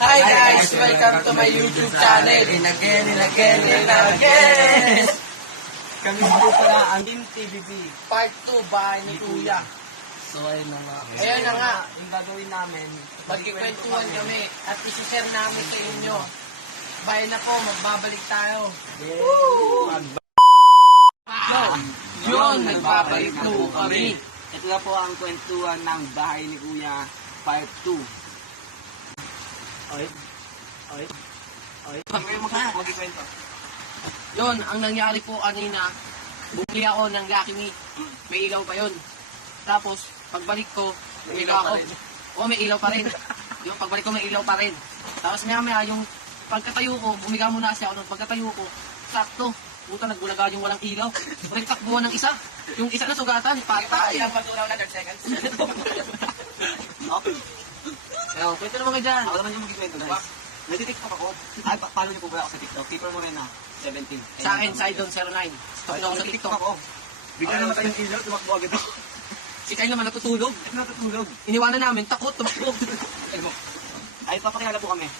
Hi guys! Welcome to my YouTube channel. And again. Kami po pala ang Team TVB. Part 2, bahay ni Kuya. So ayun na nga. Ayun na nga. Yung gagawin namin, Magkikwentuhan kami at isi-share namin sa inyo. Bye na po, magbabalik tayo. Yun, nagbabalik po kami. Ito na po ang kwentuhan ng bahay ni Kuya, Part 2. Oy. Magkikwento. Yun, ang nangyari po kanina, bumili ako ng Lucky Me. May ilaw pa yun. Tapos, pagbalik ko, may ilaw ako. May ilaw pa rin. Yung pagbalik ko, may ilaw pa rin. Tapos maya yung pagkatayo ko, bumiga muna kasi ako nung pagkatayo ko, sakto. Puta, nagbulaga yung walang ilaw. Rin takbuhan ng isa. Yung isa na sugatan, patay. Ilang patulaw na 30 seconds. Okay. Ayun, kwento naman kayo dyan. Ako naman yung magkikwento, guys. Nagtitiktok ako. Ay, follow niyo po ba ako sa TikTok? Keeper Morena, 17. Sa akin, Sidon 09. Stop na ako sa TikTok. ako. Bigla naman tayong ilaw, tumakbo agad ako. Si Kyle naman natutulog. Natutulog. Iniwanan namin, takot, tumakbo. Ay, papakilala po kami.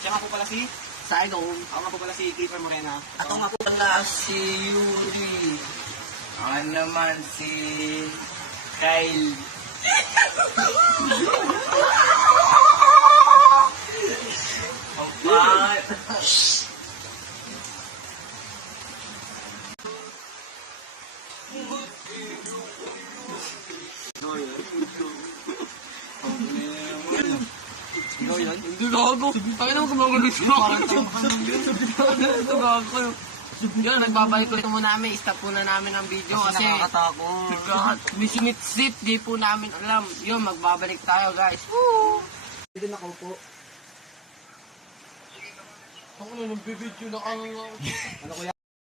Siya nga po pala si... Sidon. Ako nga po pala si Keeper Morena. Ako nga po pala si Yuri. Ako naman si Kyle. Opat. Ikaw yun? Hindi gago. Tayo naman gumagalit sa akin. Ito gago. Yun, nagbabalik ulit muna namin. Stop muna namin ang video kasi nakakatakot. may sumitsit. Di po namin alam. Yun, magbabalik tayo guys. Woo! Dito na po. Ako na, nagbibideo na ang... Ano kuya?